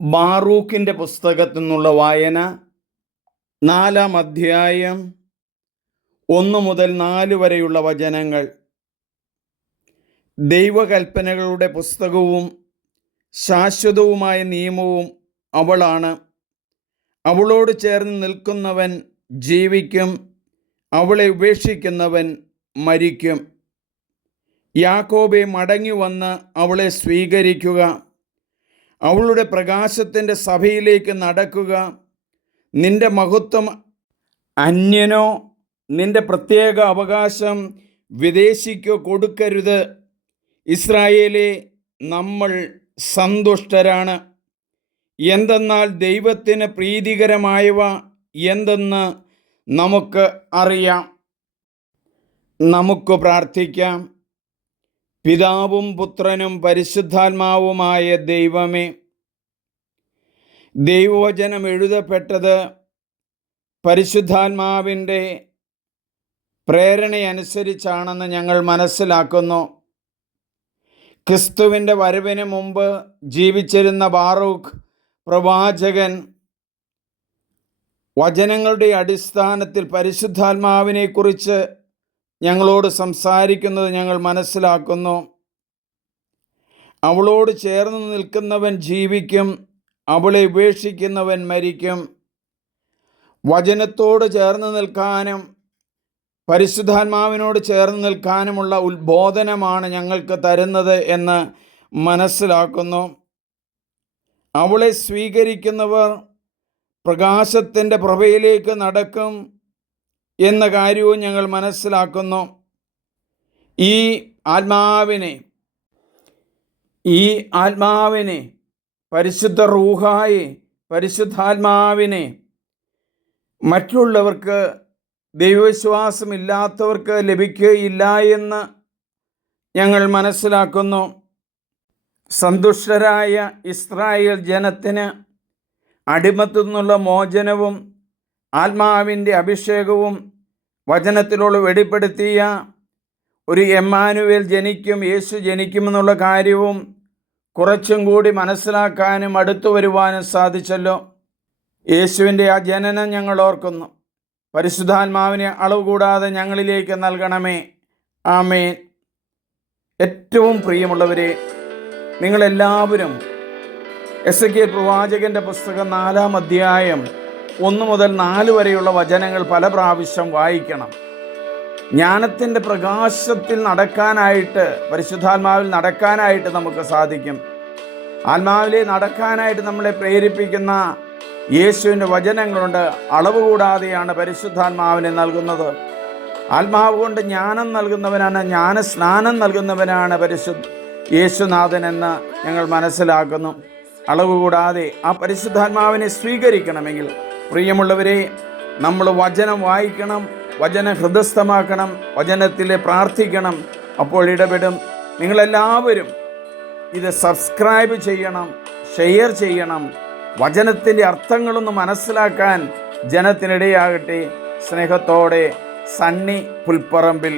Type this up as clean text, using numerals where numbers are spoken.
ബാറൂക്കിൻ്റെ പുസ്തകത്തിൽ നിന്നുള്ള വായന 4-ാം അധ്യായം 1 മുതൽ 4 വരെയുള്ള വചനങ്ങൾ. ദൈവകൽപ്പനകളുടെ പുസ്തകവും ശാശ്വതവുമായ നിയമവും അവളാണ്. അവളോട് ചേർന്ന് നിൽക്കുന്നവൻ ജീവിക്കും, അവളെ ഉപേക്ഷിക്കുന്നവൻ മരിക്കും. യാക്കോബേ, മടങ്ങി വന്ന് അവളെ സ്വീകരിക്കുക, അവളുടെ പ്രകാശത്തിൻ്റെ സഭയിലേക്ക് നടക്കുക. നിന്റെ മഹത്വം അന്യനോ നിന്റെ പ്രത്യേക അവകാശം വിദേശിക്കോ കൊടുക്കരുത്. ഇസ്രായേലേ, നമ്മൾ സന്തുഷ്ടരാണ്. എന്തെന്നാൽ ദൈവത്തിന് പ്രീതികരമായവ എന്തെന്ന് നമുക്ക് അറിയാം. നമുക്ക് പ്രാർത്ഥിക്കാം. പിതാവും പുത്രനും പരിശുദ്ധാത്മാവുമായ ദൈവമേ, ദൈവവചനം എഴുതപ്പെട്ടത് പരിശുദ്ധാത്മാവിൻ്റെ പ്രേരണയനുസരിച്ചാണെന്ന് ഞങ്ങൾ മനസ്സിലാക്കുന്നു. ക്രിസ്തുവിൻ്റെ വരവിന് മുമ്പ് ജീവിച്ചിരുന്ന ബാറൂക്ക് പ്രവാചകൻ വചനങ്ങളുടെ അടിസ്ഥാനത്തിൽ പരിശുദ്ധാത്മാവിനെക്കുറിച്ച് ഞങ്ങളോട് സംസാരിക്കുന്നത് ഞങ്ങൾ മനസ്സിലാക്കുന്നു. അവളോട് ചേർന്ന് നിൽക്കുന്നവൻ ജീവിക്കും, അവളെ ഉപേക്ഷിക്കുന്നവൻ മരിക്കും. വചനത്തോട് ചേർന്ന് നിൽക്കാനും പരിശുദ്ധാത്മാവിനോട് ചേർന്ന് നിൽക്കാനുമുള്ള ഉത്ബോധനമാണ് ഞങ്ങൾക്ക് തരുന്നത് എന്ന് മനസ്സിലാക്കുന്നു. അവളെ സ്വീകരിക്കുന്നവർ പ്രകാശത്തിൻ്റെ പ്രഭയിലേക്ക് നടക്കും എന്ന കാര്യവും ഞങ്ങൾ മനസ്സിലാക്കുന്നു. ഈ ആത്മാവിനെ പരിശുദ്ധ റൂഹായെ, പരിശുദ്ധാത്മാവിനെ മറ്റുള്ളവർക്ക്, ദൈവവിശ്വാസമില്ലാത്തവർക്ക് ലഭിക്കുകയില്ല എന്ന് ഞങ്ങൾ മനസ്സിലാക്കുന്നു. സന്തുഷ്ടരായ ഇസ്രായേൽ ജനത്തിന് അടിമത്തിൽ നിന്നുള്ള മോചനവും ആത്മാവിൻ്റെ അഭിഷേകവും വചനത്തിലൂടെ വെളിപ്പെടുത്തിയ ഒരു എമ്മാനുവേൽ ജനിക്കും, യേശു ജനിക്കുമെന്നുള്ള കാര്യവും കുറച്ചും കൂടി മനസ്സിലാക്കാനും അടുത്തു വരുവാനും സാധിച്ചല്ലോ. യേശുവിൻ്റെ ആ ജനനം ഞങ്ങൾ ഓർക്കുന്നു. പരിശുദ്ധാത്മാവിനെ അളവ് കൂടാതെ ഞങ്ങളിലേക്ക് നൽകണമേ. ആമേൻ. ഏറ്റവും പ്രിയമുള്ളവരെ, നിങ്ങളെല്ലാവരും എസെക്കിയേൽ പ്രവാചകൻ്റെ പുസ്തകം 4-ാം അധ്യായം 1 മുതൽ 4 വരെയുള്ള വചനങ്ങൾ പല പ്രാവശ്യം വായിക്കണം. ജ്ഞാനത്തിൻ്റെ പ്രകാശത്തിൽ നടക്കാനായിട്ട്, പരിശുദ്ധാത്മാവിൽ നടക്കാനായിട്ട് നമുക്ക് സാധിക്കും. ആത്മാവിലെ നടക്കാനായിട്ട് നമ്മളെ പ്രേരിപ്പിക്കുന്ന യേശുവിൻ്റെ വചനങ്ങളുണ്ട്. അളവ് കൂടാതെയാണ് പരിശുദ്ധാത്മാവിനെ നൽകുന്നത്. ആത്മാവ് കൊണ്ട് ജ്ഞാനം നൽകുന്നവനാണ്, ജ്ഞാനസ്നാനം നൽകുന്നവനാണ് യേശുനാഥൻ എന്ന് ഞങ്ങൾ മനസ്സിലാക്കുന്നു. അളവ് കൂടാതെ ആ പരിശുദ്ധാത്മാവിനെ സ്വീകരിക്കണമെങ്കിൽ പ്രിയമുള്ളവരെ, നമ്മൾ വചനം വായിക്കണം, വചനം ഹൃദയസ്ഥമാക്കണം, വചനത്തിൽ പ്രാർത്ഥിക്കണം. അപ്പോൾ ഇടപെടും. നിങ്ങളെല്ലാവരും ഇത് സബ്സ്ക്രൈബ് ചെയ്യണം, ഷെയർ ചെയ്യണം. വചനത്തിൻ്റെ അർത്ഥങ്ങളൊന്ന് മനസ്സിലാക്കാൻ ജനത്തിനിടയാകട്ടെ. സ്നേഹത്തോടെ, സണ്ണി പുൽപ്പറമ്പിൽ.